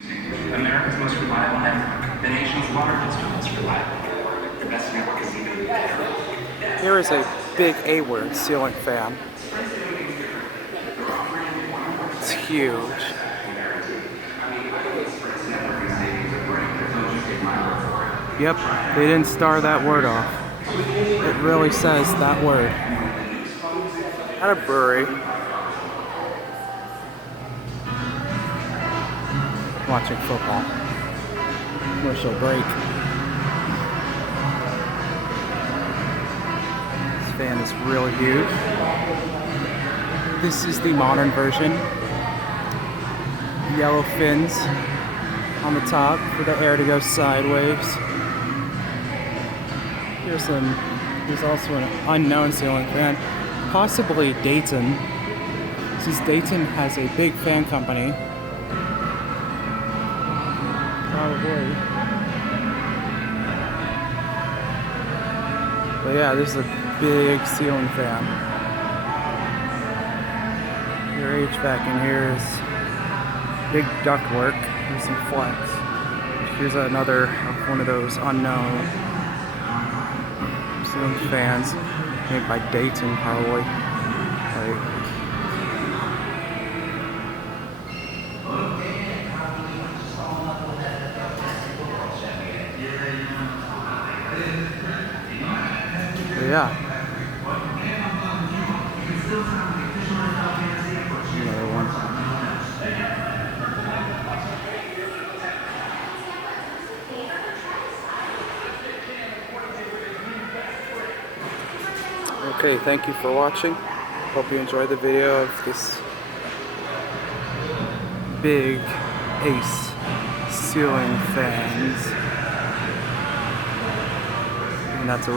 America's most reliable network, the nation's largest and most reliable. The best network is even better. Here is a big A-word ceiling fan. It's huge. Yep, they didn't star that word off. It really says that word. At a brewery. Watching football. Commercial break. This fan is really huge. This is the modern version. Yellow fins on the top for the air to go sideways. There's also an unknown ceiling fan, possibly Dayton, since Dayton has a big fan company. Probably. But yeah, this is a big ceiling fan. Your HVAC in here is big ductwork. There's some flex. Here's another one of those unknown ceiling fans made by Dayton, probably. Yeah. Another one. Okay, thank you for watching. Hope you enjoyed the video of this big Ace ceiling fans. And that's a